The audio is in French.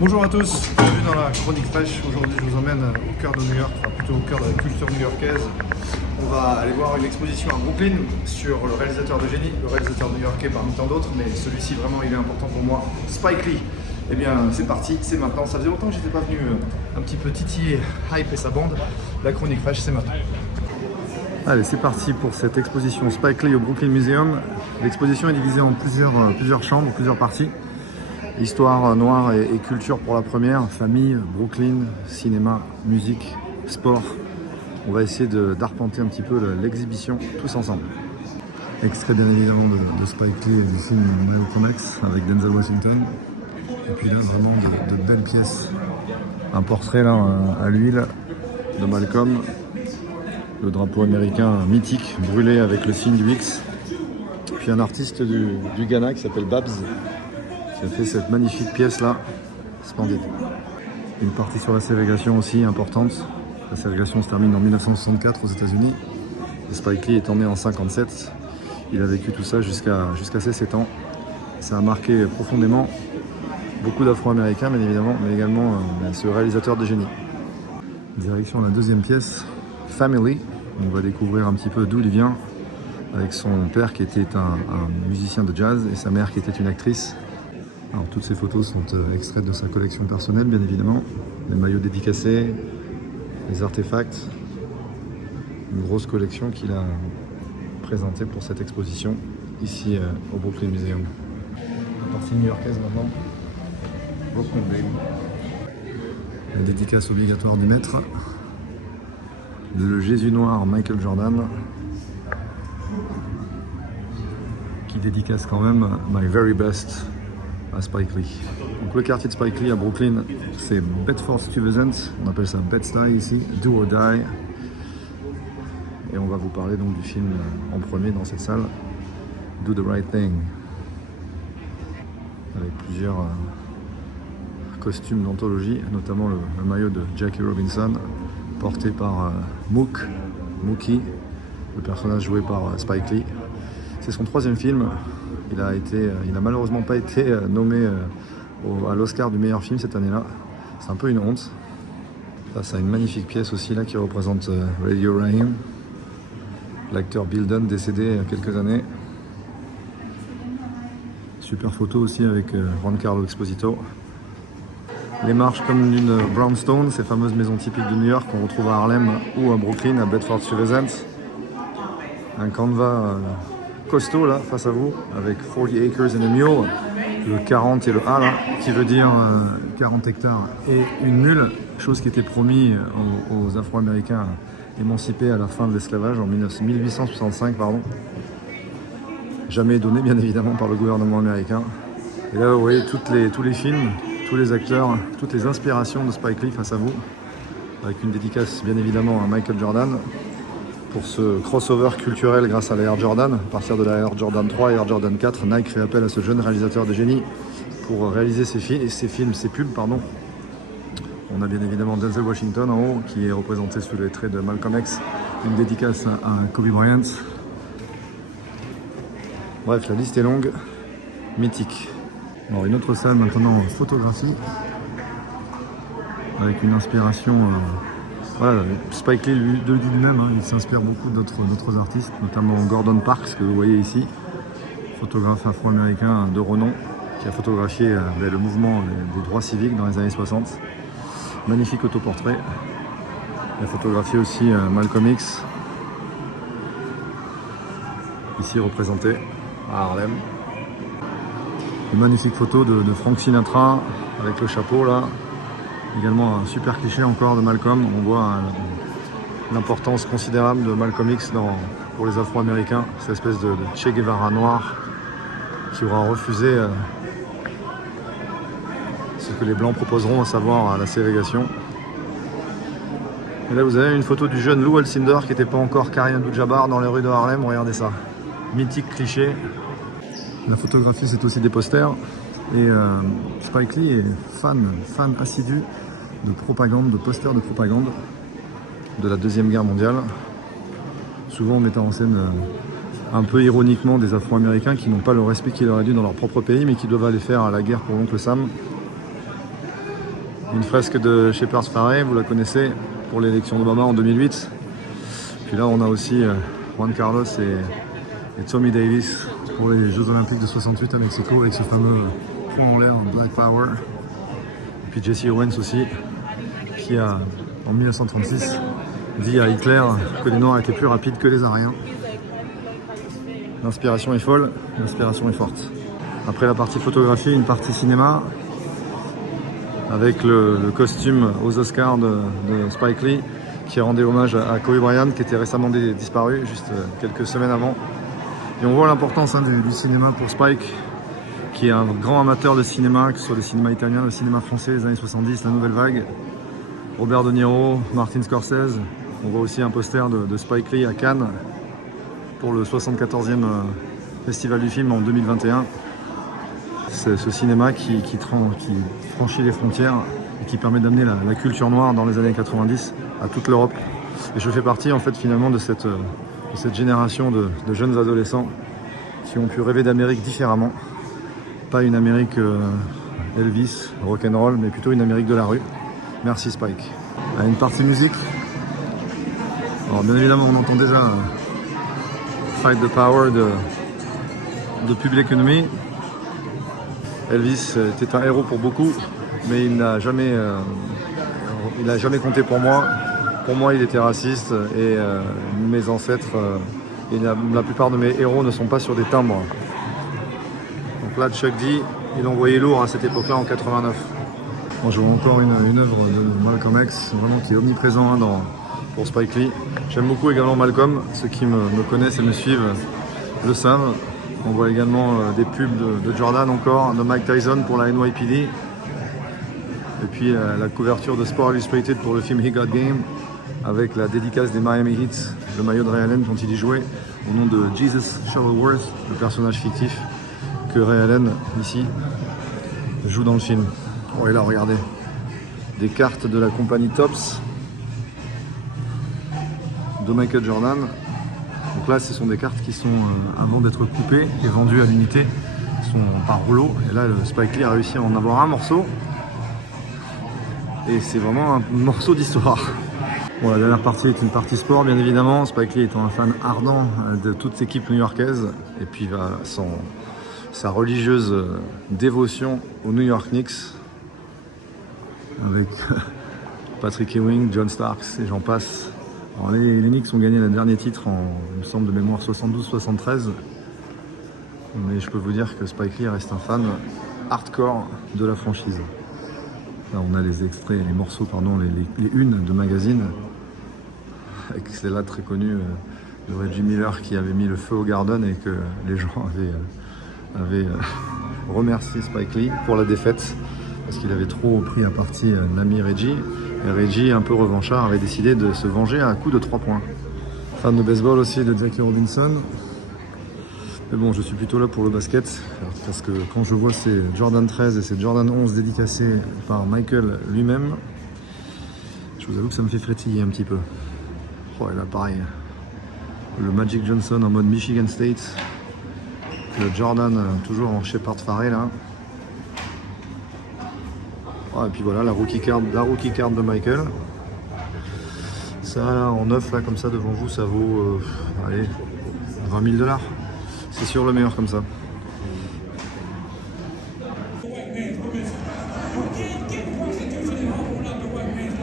Bonjour à tous, bienvenue dans la chronique fraîche. Aujourd'hui je vous emmène au cœur de New York, enfin plutôt au cœur de la culture new-yorkaise. On va aller voir une exposition à Brooklyn sur le réalisateur de génie, le réalisateur new-yorkais parmi tant d'autres, mais celui-ci vraiment il est important pour moi, Spike Lee. Eh bien c'est parti, c'est maintenant. Ça faisait longtemps que j'étais pas venu un petit peu titiller Hype et sa bande. La chronique fraîche c'est maintenant. Allez, c'est parti pour cette exposition Spike Lee au Brooklyn Museum. L'exposition est divisée en plusieurs chambres, plusieurs parties. Histoire noire et culture pour la première, famille, Brooklyn, cinéma, musique, sport. On va essayer d'arpenter un petit peu l'exhibition tous ensemble. Extrait bien évidemment de Spike Lee et du film Malcolm X avec Denzel Washington. Et puis là vraiment de belles pièces. Un portrait là à l'huile de Malcolm. Le drapeau américain mythique brûlé avec le signe du X. Puis un artiste du Ghana qui s'appelle Babs, qui a fait cette magnifique pièce là, splendide. Une partie sur la ségrégation aussi importante. La ségrégation se termine en 1964 aux États-Unis. Spike Lee étant né en 57, il a vécu tout ça jusqu'à ses 7 ans. Ça a marqué profondément beaucoup d'Afro-Américains bien évidemment, mais également ce réalisateur de génie. Direction la deuxième pièce, Family. On va découvrir un petit peu d'où il vient, avec son père qui était un musicien de jazz et sa mère qui était une actrice. Alors toutes ces photos sont extraites de sa collection personnelle bien évidemment, les maillots dédicacés, les artefacts, une grosse collection qu'il a présentée pour cette exposition ici au Brooklyn Museum. La partie new-yorkaise maintenant, Brooklyn Baby. La dédicace obligatoire du maître, le Jésus noir Michael Jordan, qui dédicace quand même My Very Best à Spike Lee. Donc le quartier de Spike Lee à Brooklyn, c'est Bedford-Stuyvesant, on appelle ça Bed-Stuy ici, Do or Die. Et on va vous parler donc du film en premier dans cette salle, Do the Right Thing, avec plusieurs costumes d'anthologie, notamment le maillot de Jackie Robinson, porté par Mookie, le personnage joué par Spike Lee. C'est son troisième film. Il a malheureusement pas été nommé à l'Oscar du meilleur film cette année-là. C'est un peu une honte. Face à une magnifique pièce aussi là qui représente Radio Raheem, l'acteur Bill Dunn décédé il y a quelques années. Super photo aussi avec Giancarlo Esposito. Les marches comme d'une brownstone, ces fameuses maisons typiques de New York qu'on retrouve à Harlem ou à Brooklyn, à Bedford-Stuyvesant. Un canevas costaud là face à vous avec 40 acres and a mule, le 40 et le A là, qui veut dire 40 hectares et une mule, chose qui était promis aux Afro-Américains émancipés à la fin de l'esclavage en 1865 pardon. Jamais donné bien évidemment par le gouvernement américain. Et là vous voyez tous les films, tous les acteurs, toutes les inspirations de Spike Lee face à vous, avec une dédicace bien évidemment à Michael Jordan pour ce crossover culturel grâce à la Air Jordan. À partir de la Air Jordan 3 et Air Jordan 4, Nike fait appel à ce jeune réalisateur de génie pour réaliser ses pubs. On a bien évidemment Denzel Washington en haut qui est représenté sous les traits de Malcolm X, une dédicace à Kobe Bryant. Bref, la liste est longue, mythique. Alors une autre salle maintenant en photographie, avec une inspiration, voilà, Spike Lee le dit lui-même, hein, il s'inspire beaucoup d'autres artistes, notamment Gordon Parks que vous voyez ici, photographe afro-américain de renom, qui a photographié le mouvement des droits civiques dans les années 60. Magnifique autoportrait. Il a photographié aussi Malcolm X, ici représenté à Harlem. Une magnifique photo de Frank Sinatra avec le chapeau là. Également un super cliché encore de Malcolm. On voit l'importance considérable de Malcolm X pour les Afro-Américains. Cette espèce de Che Guevara noir qui aura refusé ce que les Blancs proposeront, à savoir la ségrégation. Et là vous avez une photo du jeune Lou Alcindor qui n'était pas encore Kareem Abdul-Jabbar dans les rues de Harlem. Regardez ça. Mythique cliché. La photographie c'est aussi des posters et Spike Lee est fan assidu de propagande, de posters de propagande de la Deuxième Guerre mondiale, souvent mettant en scène un peu ironiquement des Afro-Américains qui n'ont pas le respect qu'il leur est dû dans leur propre pays mais qui doivent aller faire la guerre pour l'oncle Sam. Une fresque de Shepard Fairey, vous la connaissez, pour l'élection d'Obama en 2008. Puis là, on a aussi Juan Carlos et Tommy Davis pour les Jeux Olympiques de 68 à Mexico avec ce fameux point en l'air, Black Power. Et puis Jesse Owens aussi, qui a, en 1936, dit à Hitler que les Noirs étaient plus rapides que les Ariens. L'inspiration est folle, l'inspiration est forte. Après la partie photographie, une partie cinéma, avec le costume aux Oscars de Spike Lee, qui rendait hommage à Kobe Bryant, qui était récemment disparu, juste quelques semaines avant. Et on voit l'importance du cinéma pour Spike, qui est un grand amateur de cinéma, que ce soit le cinéma italien, le cinéma français, les années 70, la nouvelle vague. Robert De Niro, Martin Scorsese. On voit aussi un poster de Spike Lee à Cannes pour le 74e Festival du film en 2021. C'est ce cinéma qui franchit les frontières et qui permet d'amener la culture noire dans les années 90 à toute l'Europe. Et je fais partie en fait finalement de cette génération de jeunes adolescents qui ont pu rêver d'Amérique différemment. Pas une Amérique Elvis, rock'n'roll, mais plutôt une Amérique de la rue. Merci Spike. Une partie musique. Alors bien évidemment on entend déjà Fight the Power de Public Enemy. Elvis était un héros pour beaucoup, mais il n'a jamais compté pour moi. Pour moi, il était raciste et mes ancêtres et la plupart de mes héros ne sont pas sur des timbres. Donc là, Chuck D, il envoyait lourd à cette époque-là en 89. Bon, je vois encore une œuvre de Malcolm X, vraiment qui est omniprésent pour Spike Lee. J'aime beaucoup également Malcolm. Ceux qui me connaissent et me suivent le savent. On voit également des pubs de Jordan encore, de Mike Tyson pour la NYPD. Et puis la couverture de Sport Illustrated pour le film He Got Game, avec la dédicace des Miami Heat, le maillot de Ray Allen quand il y jouait, au nom de Jesus Shuttleworth, le personnage fictif que Ray Allen, ici, joue dans le film. Oh, et là, regardez, des cartes de la compagnie Topps de Michael Jordan. Donc là, ce sont des cartes qui sont, avant d'être coupées et vendues à l'unité, sont par rouleau. Et là, Spike Lee a réussi à en avoir un morceau. Et c'est vraiment un morceau d'histoire. Bon, la dernière partie est une partie sport, bien évidemment. Spike Lee étant un fan ardent de toute l'équipe new-yorkaise. Et puis sa religieuse dévotion aux New York Knicks. Avec Patrick Ewing, John Starks et j'en passe. Alors les Knicks ont gagné le dernier titre en, il me semble de mémoire, 72-73. Mais je peux vous dire que Spike Lee reste un fan hardcore de la franchise. Là on a les extraits, les morceaux, pardon, les unes de magazines. Avec celle-là très connue de Reggie Miller qui avait mis le feu au Garden et que les gens avaient remercié Spike Lee pour la défaite. Parce qu'il avait trop pris à partie l'ami Reggie. Et Reggie, un peu revanchard, avait décidé de se venger à un coup de 3 points. Fan de baseball aussi de Jackie Robinson. Mais bon, je suis plutôt là pour le basket. Parce que quand je vois ces Jordan 13 et ces Jordan 11 dédicacés par Michael lui-même, je vous avoue que ça me fait frétiller un petit peu. Oh, et là, pareil. Le Magic Johnson en mode Michigan State. Le Jordan, toujours en Shepard Fairey là. Ah, et puis voilà la rookie card de Michael. Ça là, en neuf là comme ça devant vous, ça vaut allez, $20 000. C'est sûr le meilleur comme ça.